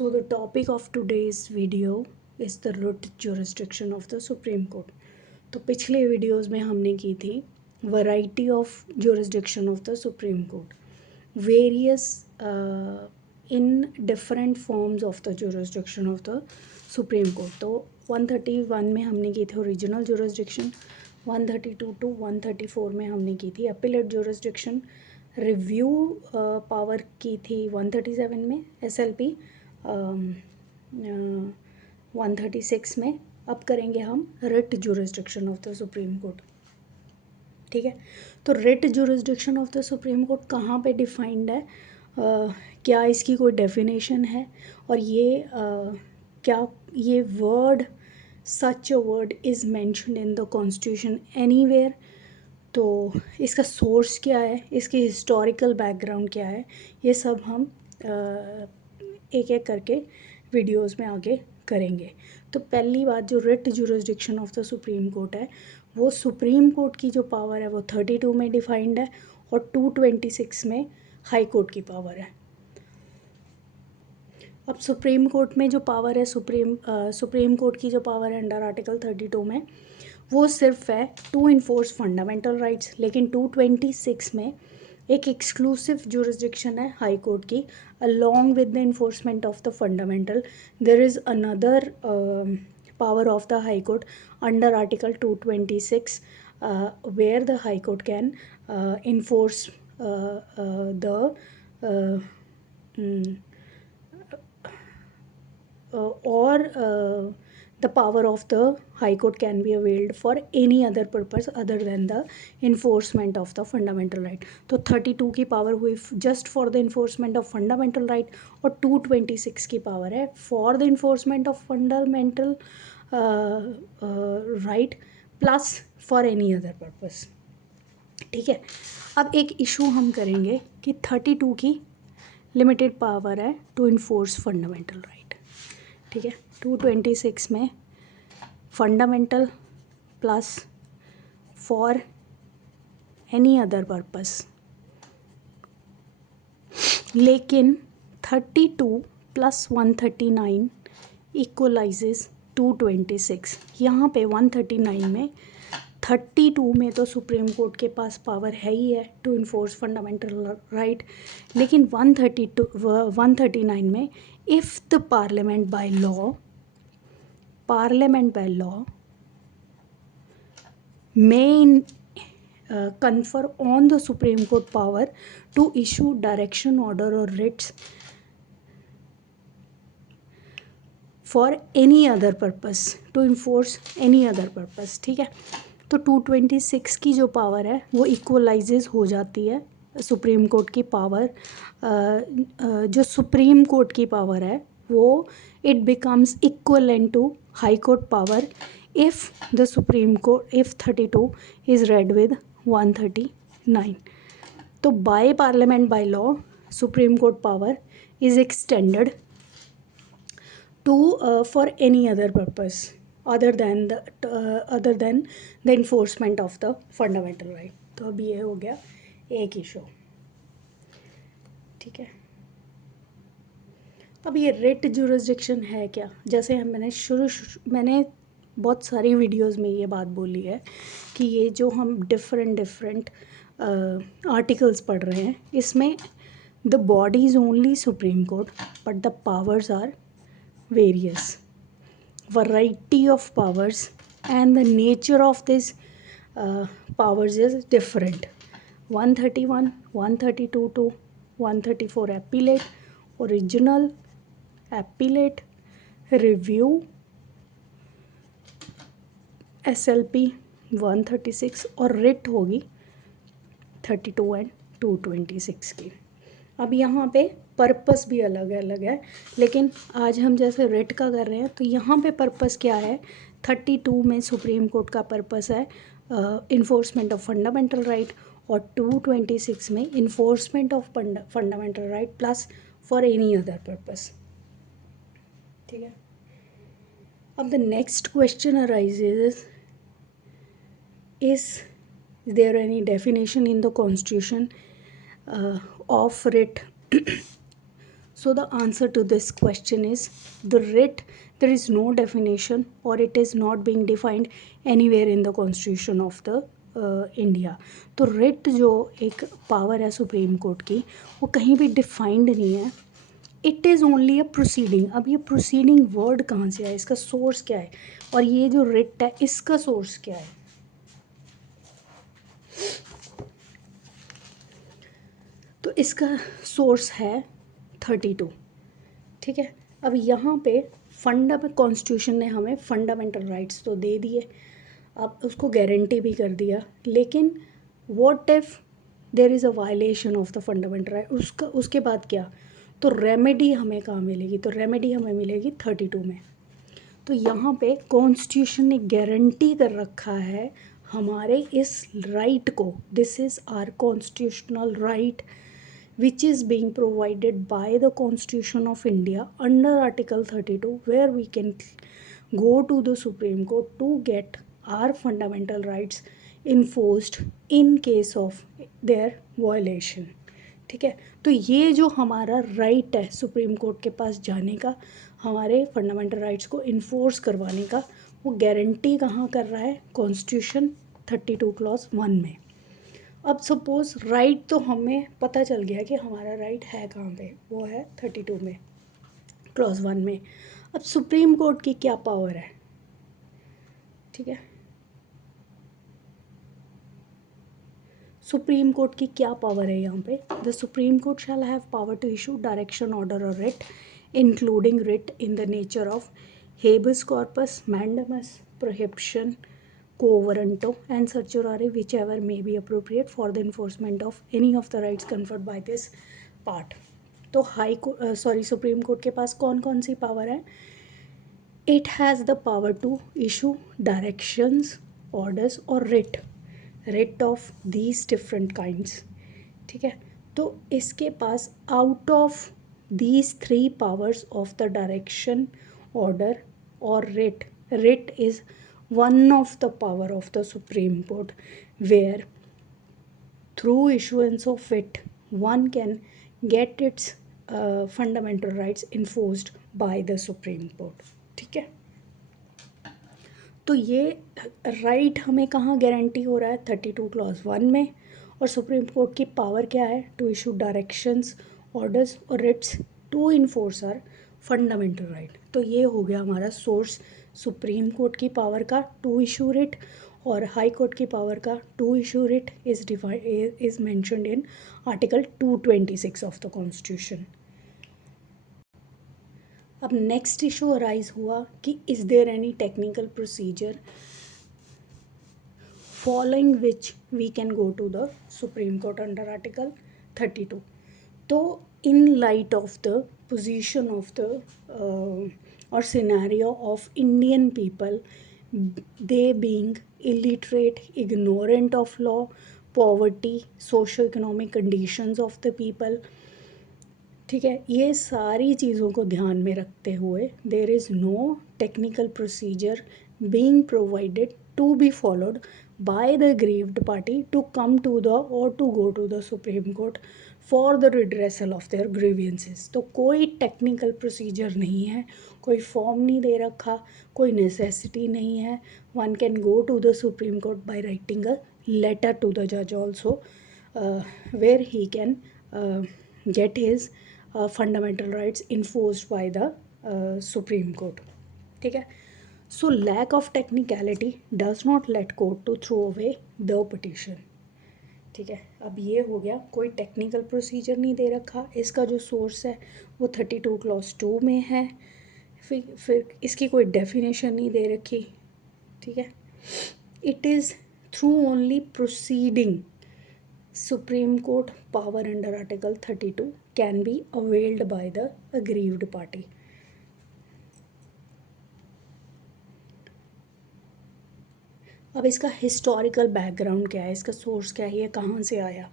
So the topic of today's video is the root jurisdiction of the Supreme Court. तो पिछले videos में हमने की थी variety of jurisdiction of the Supreme Court, various in different forms of the jurisdiction of the Supreme Court. तो 131 में हमने की थी ओरिजिनल jurisdiction, 132 to 134 में हमने की थी appellate jurisdiction, रिव्यू पावर की थी 137 में, SLP 136 में. अब करेंगे हम writ jurisdiction of the supreme court. ठीक है, तो writ jurisdiction of the supreme court कहाँ पे डिफाइंड है, क्या इसकी कोई डेफिनेशन है, और ये क्या ये word such a word is mentioned in the constitution anywhere. तो इसका सोर्स क्या है, इसकी हिस्टोरिकल बैकग्राउंड क्या है, ये सब हम एक एक करके वीडियोस में आगे करेंगे. तो पहली बात, जो writ jurisdiction of the supreme court है, वो सुप्रीम कोर्ट की जो पावर है वो 32 में डिफाइंड है और 226 में हाई कोर्ट की पावर है. अब सुप्रीम कोर्ट में जो पावर है, सुप्रीम कोर्ट की जो पावर है अंडर आर्टिकल 32 में, वो सिर्फ है टू इन्फोर्स फंडामेंटल राइट्स. लेकिन 226 में एक एक्सक्लूसिव जुरिस्डिक्शन है हाई कोर्ट की, along with the enforcement of the fundamental there is another power of the high Court under article 226 where the high Court can enforce the the power of the high court can be availed for any other purpose other than the enforcement of the fundamental right. तो 32 की power हुई just for the enforcement of fundamental right, और 226 की power है for the enforcement of fundamental right plus for any other purpose. ठीक है, अब एक इशू हम करेंगे कि 32 की लिमिटेड पावर है टू इन्फोर्स फंडामेंटल राइट. ठीक है, 226 में fundamental plus for any other purpose. लेकिन 32 प्लस 139 इक्वलाइजेस 226. यहाँ पे 139 में 32 में तो सुप्रीम कोर्ट के पास पावर है ही है टू इन्फोर्स फंडामेंटल राइट, लेकिन 139 में if the parliament by law may confer on the Supreme Court power to issue direction order or writs for any other purpose, to enforce any other purpose. ठीक है, तो 226 की जो power है वो इक्वलाइजेज हो जाती है सुप्रीम कोर्ट की पावर. जो सुप्रीम कोर्ट की पावर है वो it becomes equivalent to High Court power if the Supreme Court, if 32 is read with 139. तो by parliament by law Supreme Court power is extended to for any other purpose other than the enforcement of the fundamental right. तो अब ये हो गया एक issue. ठीक है, अब ये रिट जुरिस्डिक्शन है क्या, जैसे मैंने बहुत सारी वीडियोस में ये बात बोली है कि ये जो हम डिफरेंट आर्टिकल्स पढ़ रहे हैं, इसमें the body is only Supreme Court but the powers are various. Variety of powers and the nature of this powers is different. 131, 132 to 134 appellate, original, appellate, review, SLP 136 और रिट होगी 32 and 226 की. अब यहाँ पे पर्पस भी अलग अलग है, लेकिन आज हम जैसे रिट का कर रहे हैं तो यहाँ पे पर्पस क्या है. 32 में सुप्रीम कोर्ट का पर्पस है इन्फोर्समेंट ऑफ फंडामेंटल राइट, और 226 में enforcement of fundamental right plus for any other purpose. ठीक है, अब the next question arises, is there any definition in the constitution of writ? So the answer to this question is the writ. There is no definition or it is not being defined anywhere in the constitution of the India. तो writ जो एक power है Supreme Court की वो कहीं भी defined नहीं है. It is only a proceeding. अब ये प्रोसीडिंग वर्ड कहाँ से आया, इसका सोर्स क्या है, और ये जो रिट है इसका सोर्स क्या है. तो इसका सोर्स है 32. ठीक है. अब यहाँ पे कॉन्स्टिट्यूशन ने हमें फंडामेंटल राइट्स तो दे दिए, अब उसको गारंटी भी कर दिया, लेकिन what if there is a violation of the fundamental right, उसके बाद क्या. तो रेमेडी हमें कहाँ मिलेगी, तो रेमेडी हमें मिलेगी 32 में. तो यहाँ पे कॉन्स्टिट्यूशन ने गारंटी कर रखा है हमारे इस राइट को. This is our constitutional right which is being provided by the Constitution of India under Article 32, where we can go to the Supreme Court to get our fundamental rights enforced in case of their violation. ठीक है. तो ये जो हमारा right है Supreme court के पास जाने का, हमारे फंडामेंटल राइट्स को इन्फोर्स करवाने का, वो गारंटी कहाँ कर रहा है, कॉन्स्टिट्यूशन 32 क्लॉज 1 में. अब सपोज़ राइट तो हमें पता चल गया कि हमारा राइट है कहाँ पे, वो है 32 में, क्लॉज 1 में. अब सुप्रीम कोर्ट की क्या पावर है. ठीक है. सुप्रीम कोर्ट की क्या पावर है यहाँ पे. The supreme court shall have power to issue direction order और writ including writ in the nature of habeas corpus, mandamus, prohibition, quo warranto and certiorari, whichever may be appropriate for the enforcement of any of the rights conferred by this part. तो supreme court के पास कौन कौन सी power है. It has the power to issue directions, orders और writ of these different kinds. ठीक है. तो इसके पास out of these 3 powers of the direction, order और writ is one of the power of the Supreme Court, where through issuance of it one can get its fundamental rights enforced by the Supreme Court. ठीक है. तो ये right हमें कहाँ guarantee हो रहा है, 32 क्लॉज 1 में. और सुप्रीम कोर्ट की पावर क्या है, टू इशू डायरेक्शंस, ऑर्डर्स और writs to enforce our fundamental right. तो ये हो गया हमारा सोर्स सुप्रीम कोर्ट की पावर का टू इशू रिट, और हाई कोर्ट की पावर का to issue writ is mentioned in article 226 of the constitution. अब नेक्स्ट इशू अराइज हुआ कि is there any technical procedure following which we can go to the supreme Court under article 32. तो in light of the position of the or scenario of Indian people, they being illiterate, ignorant of law, poverty, socio-economic conditions of the people. ठीक है. ये सारी चीज़ों को ध्यान में रखते हुए there is no technical procedure being provided to be followed by the aggrieved party to come to the or to go to the Supreme Court for the redressal of their grievances. तो कोई technical procedure नहीं है, कोई form नहीं दे रखा, कोई necessity नहीं है. One can go to the supreme court by writing a letter to the जज also, where he can get his fundamental rights enforced by the supreme court. ठीक है. So lack of technicality does not let court to throw away the petition. ठीक है. अब ये हो गया, कोई टेक्निकल प्रोसीजर नहीं दे रखा. इसका जो सोर्स है वो 32 क्लॉज 2 में है. फिर इसकी कोई डेफिनेशन नहीं दे रखी. ठीक है. It is through only proceeding supreme court power under article 32 can be availed by the aggrieved party. अब इसका हिस्टोरिकल बैकग्राउंड क्या है, इसका सोर्स क्या है, ये कहाँ से आया.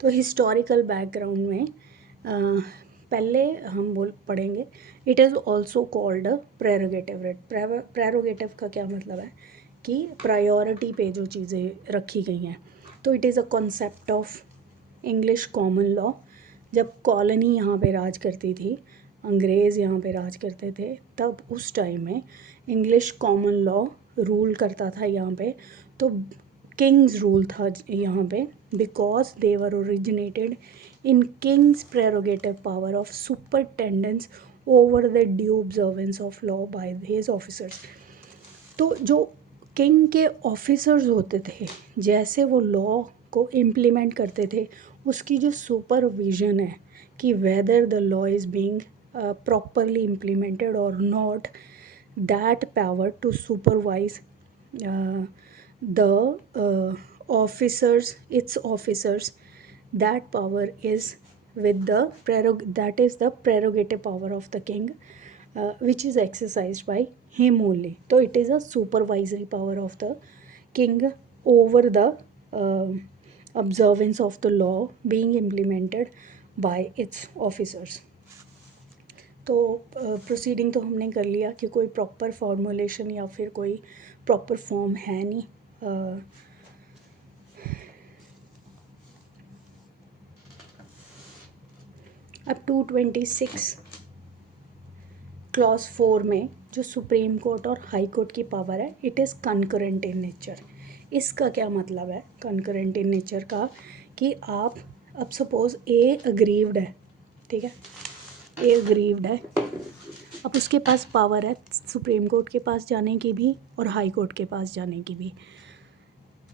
तो हिस्टोरिकल बैकग्राउंड में पहले हम पढ़ेंगे. It is also called a prerogative right. Prerogative का क्या मतलब है कि प्रायोरिटी पे जो चीज़ें रखी गई हैं. तो it is a concept of English common law जब कॉलोनी यहाँ पे राज करती थी, अंग्रेज़ यहाँ पे राज करते थे, तब उस टाइम में इंग्लिश कॉमन लॉ रूल करता था यहाँ पे। तो किंग्स रूल था यहाँ पे, because they were originated in king's prerogative power of superintendence over the due observance of law by his officers. तो जो किंग के ऑफिसर्स होते थे, जैसे वो लॉ को इम्प्लीमेंट करते थे, उसकी जो सुपरविजन है कि whether the law is being properly implemented or not, that power to supervise the officers, its officers, that power is with the that is the prerogative power of the king, which is exercised by him only. So it is a supervisory power of the king over the observance of the law being implemented by its officers. तो proceeding तो हमने कर लिया कि कोई proper formulation या फिर कोई प्रॉपर फॉर्म है नहीं। अब 226 क्लॉज 4 में जो सुप्रीम कोर्ट और हाई कोर्ट की पावर है, it is concurrent in nature. इसका क्या मतलब है कंकरेंट इन नेचर का, कि आप अब सपोज़ ए अग्रीव्ड है, ठीक है, ए अग्रीव्ड है, अब उसके पास पावर है सुप्रीम कोर्ट के पास जाने की भी और हाई कोर्ट के पास जाने की भी।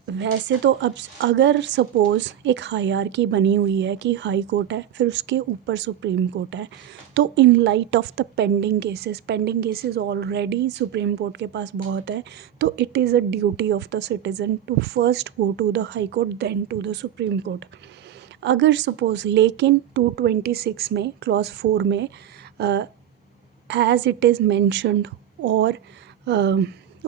वैसे तो अब अगर सपोज़ एक हायरार्की बनी हुई है कि हाई कोर्ट है, फिर उसके ऊपर सुप्रीम कोर्ट है, तो in light of the pending cases already supreme court के पास बहुत है, तो it is a duty of the citizen to first go to the high court then to the supreme court. अगर सपोज़ लेकिन 226 में क्लॉज 4 में as it is mentioned or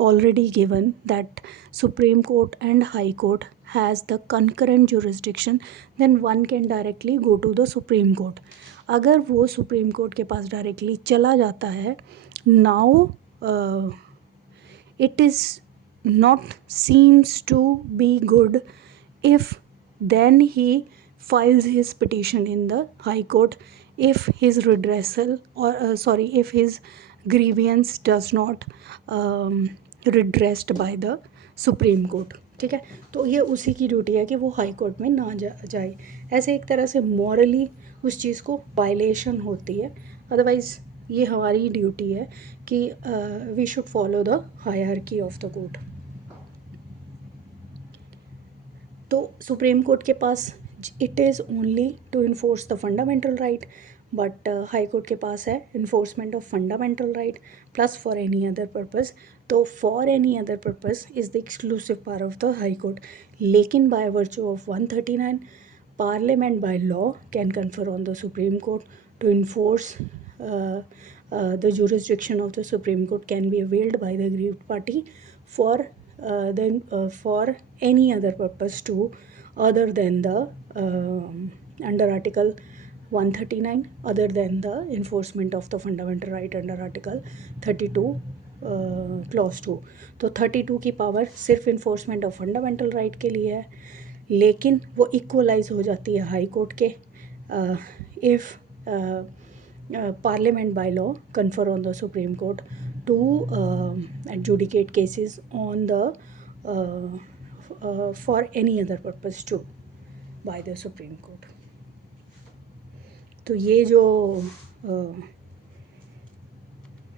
already given that Supreme Court and High Court has the concurrent jurisdiction, then one can directly go to the Supreme Court. अगर वो Supreme Court के पास directly चला जाता है, now it is not seems to be good if then he files his petition in the High Court if his redressal or if his grievance does not redressed by the Supreme Court, ठीक है। तो ये उसी की duty है कि वो high court में ना जाए। ऐसे एक तरह से मॉरली उस चीज़ को वायलेशन होती है, अदरवाइज़ ये हमारी ड्यूटी है कि we should follow the hierarchy of the court. तो सुप्रीम कोर्ट के पास it is only to enforce the fundamental right, but high court के पास है enforcement of fundamental right plus for any other purpose. तो for any other purpose is the exclusive power of the high court, लेकिन by virtue of 139 parliament by law can confer on the supreme court to enforce the jurisdiction of the Supreme Court can be availed by the aggrieved party for for any other purpose too other than the under Article 139, other than the enforcement of the fundamental right under Article 32 clause 2। तो 32 की power सिर्फ enforcement of fundamental right के लिए है, लेकिन वो equalise हो जाती है हाई कोर्ट के if Parliament by law confer on the Supreme Court to adjudicate cases on the for any other purpose too by the Supreme Court. तो ये जो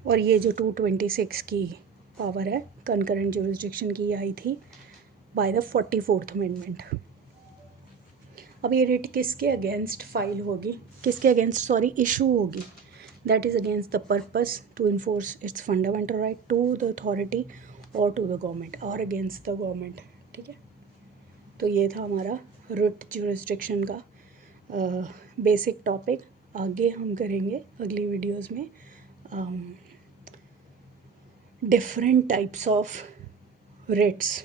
और ये जो 226 की पावर है कंकरेंट जुरिस्डिक्शन की, आई थी बाय द 44th अमेंडमेंट। अब ये रिट किसके अगेंस्ट फाइल होगी, किसके अगेंस्ट सॉरी इशू होगी, that is against the purpose to enforce its fundamental right to the authority और टू द गवर्नमेंट और अगेंस्ट द गवर्नमेंट, ठीक है। तो ये था हमारा रिट जुरिस्डिक्शन का बेसिक टॉपिक। आगे हम करेंगे अगली वीडियोज़ में डिफरेंट टाइप्स ऑफ रिट्स।